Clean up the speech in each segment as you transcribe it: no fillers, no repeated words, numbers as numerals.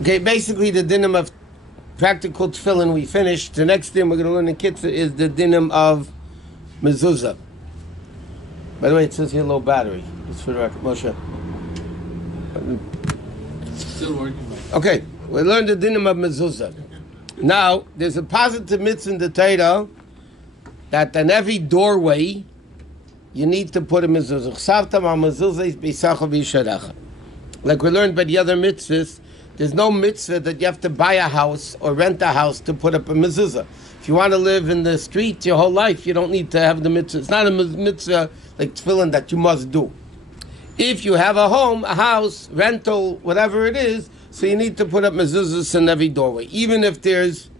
Okay, basically the dinim of practical tefillin we finished. The next thing we're going to learn in Kitzur is the dinim of Mezuzah. By the way, it says here low battery. Just for the record, Moshe. Still working. Okay, we learned the dinim of Mezuzah. Now, there's a positive mitzvah in the Torah that in every doorway you need to put a mezuzah. Like we learned by the other mitzvahs, there's no mitzvah that you have to buy a house or rent a house to put up a mezuzah. If you want to live in the street your whole life, you don't need to have the mitzvah. It's not a mitzvah like tefillin that you must do. If you have a home, a house, rental, whatever it is, so you need to put up mezuzahs in every doorway, even if there's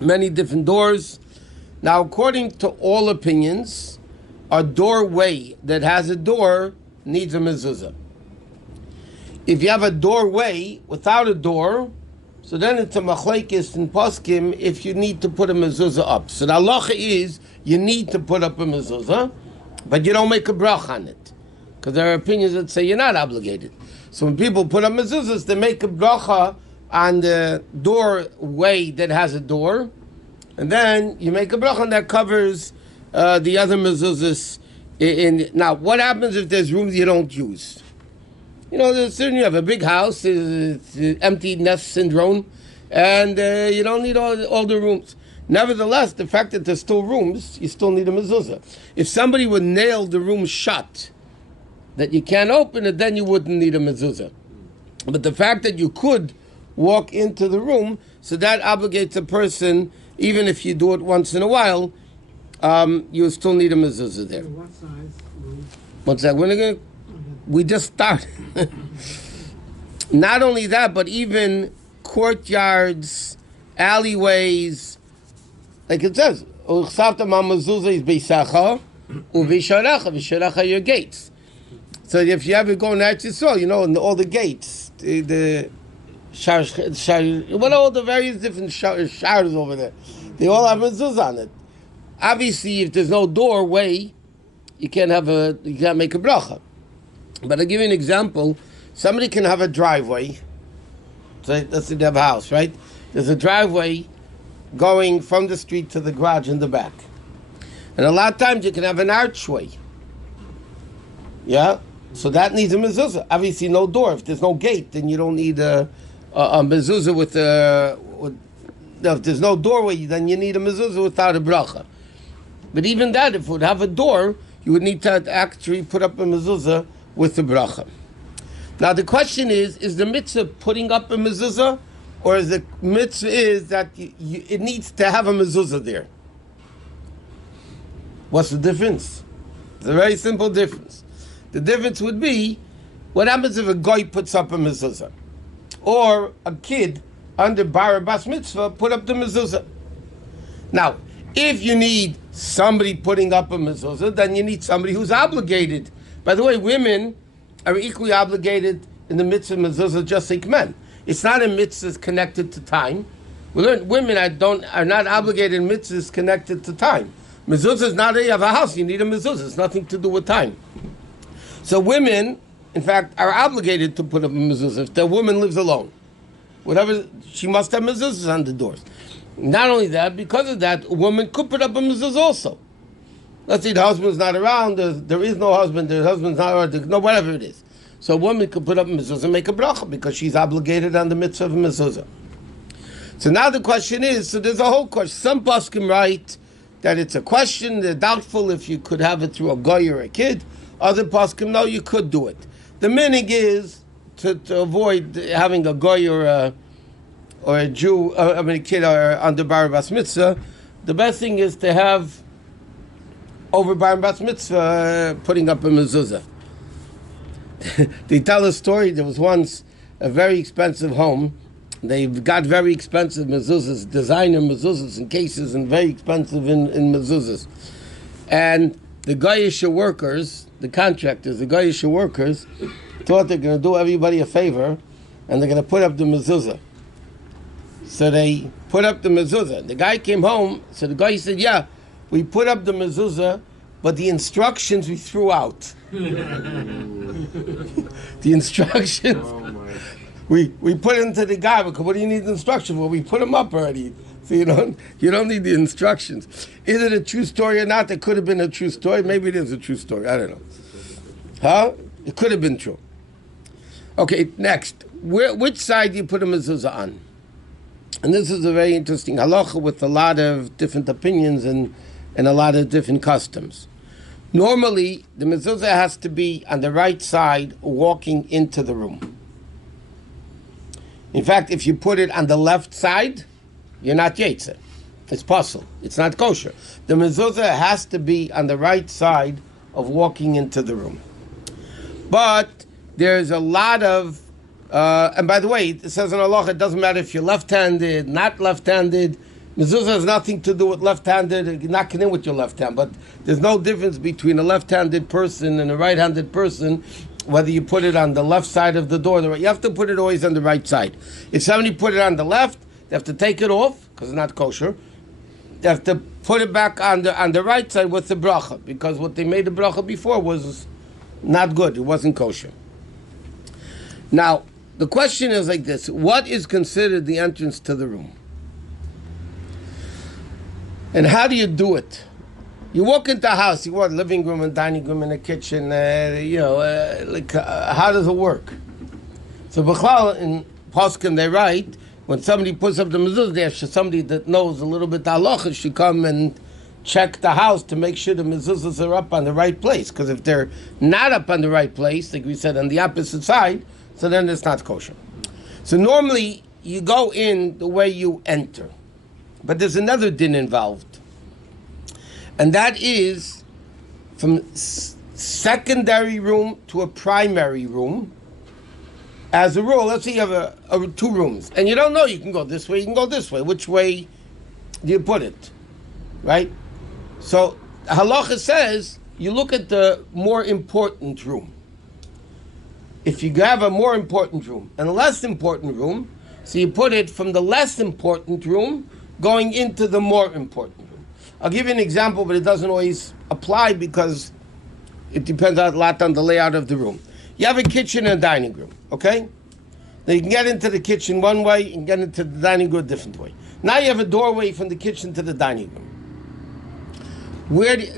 many different doors. Now, according to all opinions, a doorway that has a door needs a mezuzah. If you have a doorway without a door, so then it's a machlekes in poskim if you need to put a mezuzah up. So the halacha is you need to put up a mezuzah, but you don't make a brach on it, because there are opinions that say you're not obligated. So when people put up mezuzahs, they make a bracha on the doorway that has a door, and then you make a bracha that covers the other mezuzahs. Now, what happens if there's rooms you don't use? You know, you have a big house, it's empty nest syndrome, and you don't need all the rooms. Nevertheless, the fact that there's still rooms, you still need a mezuzah. If somebody would nail the room shut, that you can't open it, then you wouldn't need a mezuzah. But the fact that you could walk into the room, so that obligates a person, even if you do it once in a while, you still need a mezuzah there. What size room? What's that? We just started. Not only that, but even courtyards, alleyways, like it says, mezuzah is beisacha, u'visharecha your gates. So if you ever go in Eretz Yisrael, you know, in all the gates, what are all the various different showers over there? They all have mezuzah on it. Obviously, if there's no doorway, you can't make a bracha. But I'll give you an example. Somebody can have a driveway. So let's say they have a house, right? There's a driveway going from the street to the garage in the back. And a lot of times you can have an archway. Yeah? So that needs a mezuzah. Obviously, no door. If there's no gate, then you don't need a mezuzah with if there's no doorway, then you need a mezuzah without a bracha. But even that, if it would have a door, you would need to actually put up a mezuzah with the bracha. Now the question is the mitzvah putting up a mezuzah, or is the mitzvah is that it needs to have a mezuzah there? What's the difference? It's a very simple difference. The difference would be, what happens if a guy puts up a mezuzah? Or a kid under bar or bas mitzvah put up the mezuzah. Now, if you need somebody putting up a mezuzah, then you need somebody who's obligated. By the way, women are equally obligated in the mitzvah mezuzah just like men. It's not a mitzvah connected to time. We learn women are not obligated in mitzvahs connected to time. Mezuzah is not that you have a house, you need a mezuzah. It's nothing to do with time. So women, in fact, are obligated to put up a mezuzah. If the woman lives alone, whatever, she must have mezuzahs on the doors. Not only that, because of that, a woman could put up a mezuzah also. Let's say the husband's not around, there is no husband, the husband's not around, no, whatever it is. So a woman could put up a mezuzah and make a bracha because she's obligated on the mitzvah of a mezuzah. So now the question is, so there's a whole question. Some poskim write that it's a question, they're doubtful if you could have it through a guy or a kid. Other poskim, no, you could do it. The minig is to avoid having a guy or a Jew, a kid under bar bas mitzvah. The best thing is to have over bar bas mitzvah putting up a mezuzah. They tell a story. There was once a very expensive home. They got very expensive mezuzahs, designer mezuzahs and cases, and very expensive in mezuzahs. And the Goyish workers, the contractors, the Goyish workers, thought they're going to do everybody a favor, and they're going to put up the mezuzah. So they put up the mezuzah. The guy came home, so the guy said, yeah, we put up the mezuzah, but the instructions we threw out. The instructions we put it into the guy, because what do you need the instruction for? We put him up already. So you don't need the instructions. Is it a true story or not? It could have been a true story. Maybe it is a true story. I don't know. Huh? It could have been true. Okay, next. Which side do you put a mezuzah on? And this is a very interesting halacha with a lot of different opinions and a lot of different customs. Normally, the mezuzah has to be on the right side walking into the room. In fact, if you put it on the left side, you're not yetzer. It's possible. It's not kosher. The mezuzah has to be on the right side of walking into the room. But there's a lot of, and by the way, it says in halacha, it doesn't matter if you're left-handed, not left-handed. Mezuzah has nothing to do with left-handed, you're knocking in with your left hand, but there's no difference between a left-handed person and a right-handed person, whether you put it on the left side of the door. You have to put it always on the right side. If somebody put it on the left, they have to take it off, because it's not kosher. They have to put it back on the right side with the bracha, because what they made the bracha before was not good. It wasn't kosher. Now, the question is like this. What is considered the entrance to the room? And how do you do it? You walk into a house, you want a living room and dining room and a kitchen, how does it work? So, B'chlal, in Poskim, they write, when somebody puts up the mezuzah, there should somebody that knows a little bit halacha should come and check the house to make sure the mezuzahs are up on the right place. Because if they're not up on the right place, like we said, on the opposite side, so then it's not kosher. So normally, you go in the way you enter. But there's another din involved. And that is from secondary room to a primary room. As a rule, let's say you have two rooms, and you don't know, you can go this way, you can go this way. Which way do you put it? Right? So, halacha says, you look at the more important room. If you have a more important room and a less important room, so you put it from the less important room going into the more important room. I'll give you an example, but it doesn't always apply because it depends a lot on the layout of the room. You have a kitchen and a dining room, okay? Now you can get into the kitchen one way and get into the dining room a different way. Now you have a doorway from the kitchen to the dining room.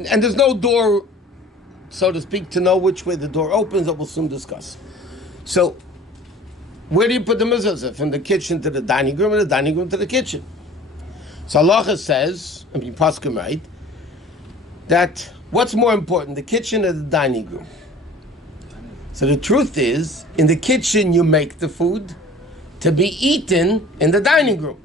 And there's no door, so to speak, to know which way the door opens, that we'll soon discuss. So, where do you put the mezuzah? From the kitchen to the dining room, and the dining room to the kitchen. So halacha says, Poskim right, that what's more important, the kitchen or the dining room? So the truth is, in the kitchen you make the food to be eaten in the dining room.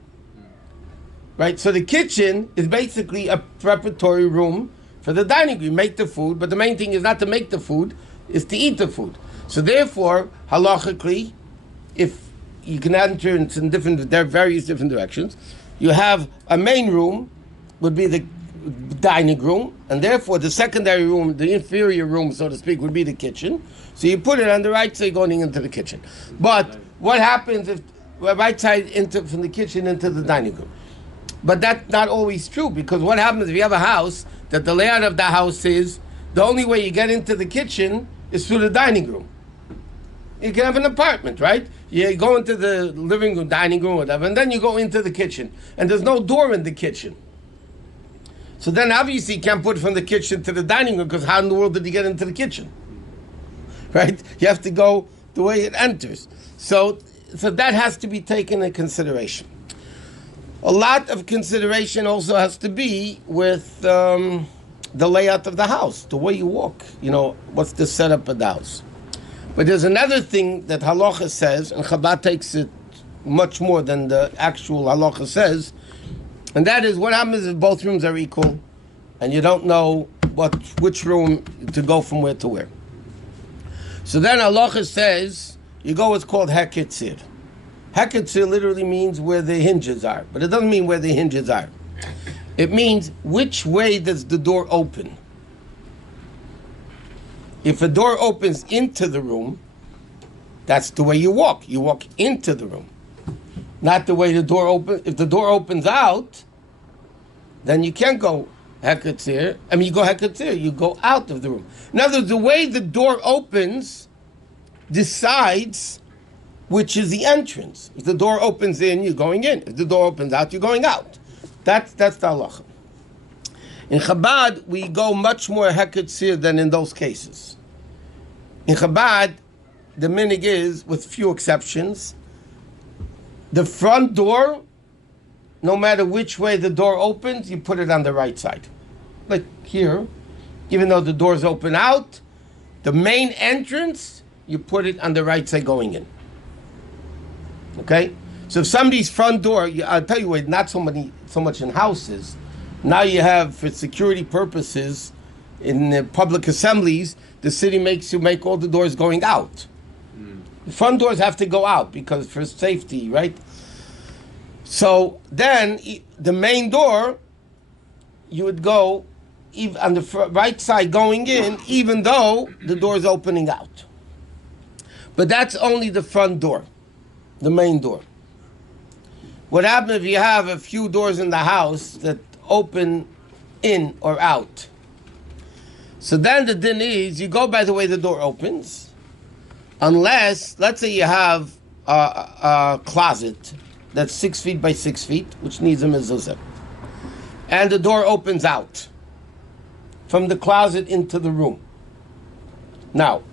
Right? So the kitchen is basically a preparatory room for the dining room. You make the food, but the main thing is not to make the food, is to eat the food. So therefore, halachically, if you can enter in various different directions, you have a main room, would be the dining room, and therefore the secondary room, the inferior room, so to speak, would be the kitchen. So you put it on the right side going into the kitchen. But what happens if the right side from the kitchen into the dining room? But that's not always true, because what happens if you have a house that the layout of the house is the only way you get into the kitchen is through the dining room? You can have an apartment, right? You go into the living room, dining room, whatever, and then you go into the kitchen. And there's no door in the kitchen. So then obviously you can't put it from the kitchen to the dining room, because how in the world did you get into the kitchen? Right? You have to go the way it enters. So that has to be taken into consideration. A lot of consideration also has to be with the layout of the house, the way you walk. What's the setup of the house. But there's another thing that halacha says, and Chabad takes it much more than the actual halacha says, and that is what happens if both rooms are equal, and you don't know which room to go from where to where. So then halacha says, you go what's called Kitzur. Kitzur literally means where the hinges are, but it doesn't mean where the hinges are. It means which way does the door open. If a door opens into the room, that's the way you walk. You walk into the room. Not the way the door opens. If the door opens out, then you can't go Kitzur. You go Kitzur, you go out of the room. In other words, the way the door opens decides which is the entrance. If the door opens in, you're going in. If the door opens out, you're going out. That's the halacha. In Chabad, we go much more heketzir than in those cases. In Chabad, the minig is, with few exceptions, the front door, no matter which way the door opens, you put it on the right side. Like here, even though the doors open out, the main entrance, you put it on the right side going in. Okay? So if somebody's front door, I'll tell you what, not so much in houses. Now you have, for security purposes, in public assemblies, the city makes you make all the doors going out. The front doors have to go out because for safety, right? So then the main door, you would go on the right side going in, even though the door is opening out. But that's only the front door, the main door. What happens if you have a few doors in the house that open in or out? So then the din is, you go by the way the door opens, unless, let's say you have a closet that's 6 feet by 6 feet, which needs a mezuzah, and the door opens out from the closet into the room. Now,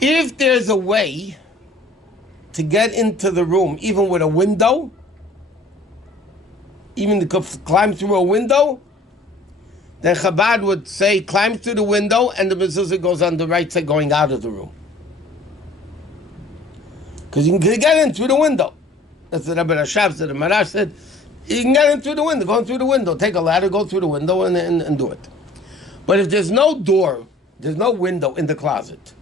if there's a way to get into the room, even with a window, even to climb through a window, then Chabad would say, climb through the window, and the mezuzah goes on the right side going out of the room. Because you can get in through the window. That's what Rabbi Rashab said, the Marash said, you can get in through the window, go in through the window, take a ladder, go through the window, and do it. But if there's no door, there's no window in the closet,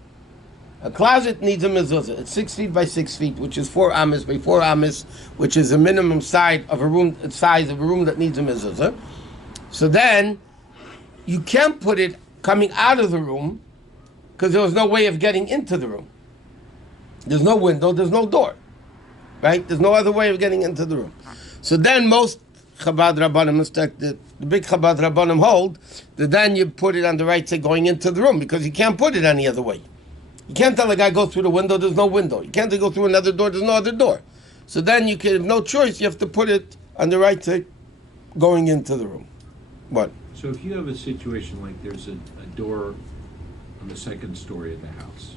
a closet needs a mezuzah. It's 6 feet by 6 feet, which is 4 amas by 4 amas, which is a minimum size of a room that needs a mezuzah. So then, you can't put it coming out of the room because there was no way of getting into the room. There's no window, there's no door, right? There's no other way of getting into the room. So then most Chabad Rabbanim, the big Chabad Rabbanim hold that then you put it on the right side going into the room because you can't put it any other way. You can't tell a guy go through the window, there's no window. You can't go through another door, there's no other door. So then you can have no choice, you have to put it on the right side going into the room. What? So if you have a situation like there's a door on the second story of the house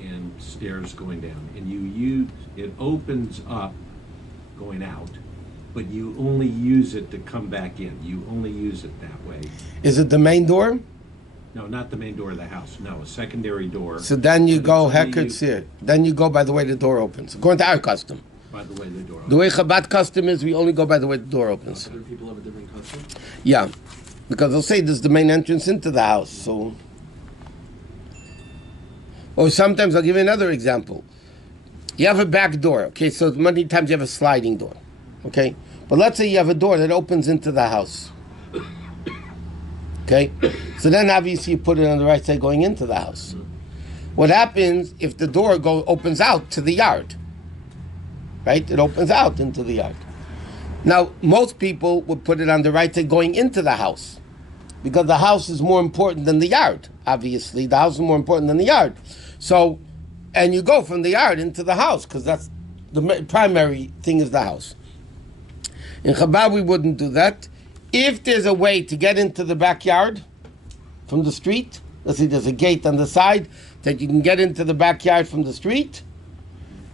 and stairs going down, and it opens up going out, but you only use it to come back in. You only use it that way. Is it the main door? No, not the main door of the house. No, a secondary door. So then you go heketzir. Then you go by the way the door opens, according to our custom. By the way the door opens. The way Chabad custom is, we only go by the way the door opens. Other people have a different custom? Yeah, because they'll say this is the main entrance into the house. So, or sometimes I'll give you another example. You have a back door. Okay, so many times you have a sliding door. Okay, but let's say you have a door that opens into the house. Okay, so then obviously you put it on the right side going into the house. What happens if the door opens out to the yard? Right, it opens out into the yard. Now, most people would put it on the right side going into the house because the house is more important than the yard. Obviously, the house is more important than the yard. So, and you go from the yard into the house because that's the primary thing is the house. In Chabad, we wouldn't do that. If there's a way to get into the backyard from the street, let's say there's a gate on the side that you can get into the backyard from the street,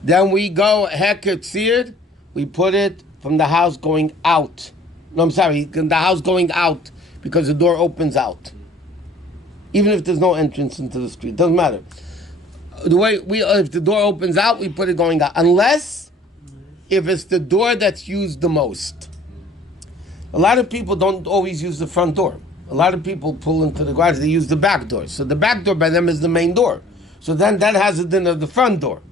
then we go heketzir, we put it from the house going out. No, I'm sorry, the house going out because the door opens out. Even if there's no entrance into the street, doesn't matter. The way if the door opens out, we put it going out. Unless if it's the door that's used the most. A lot of people don't always use the front door. A lot of people pull into the garage, they use the back door. So the back door by them is the main door. So then that has a din of the front door.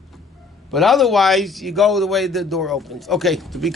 But otherwise, you go the way the door opens. Okay, to be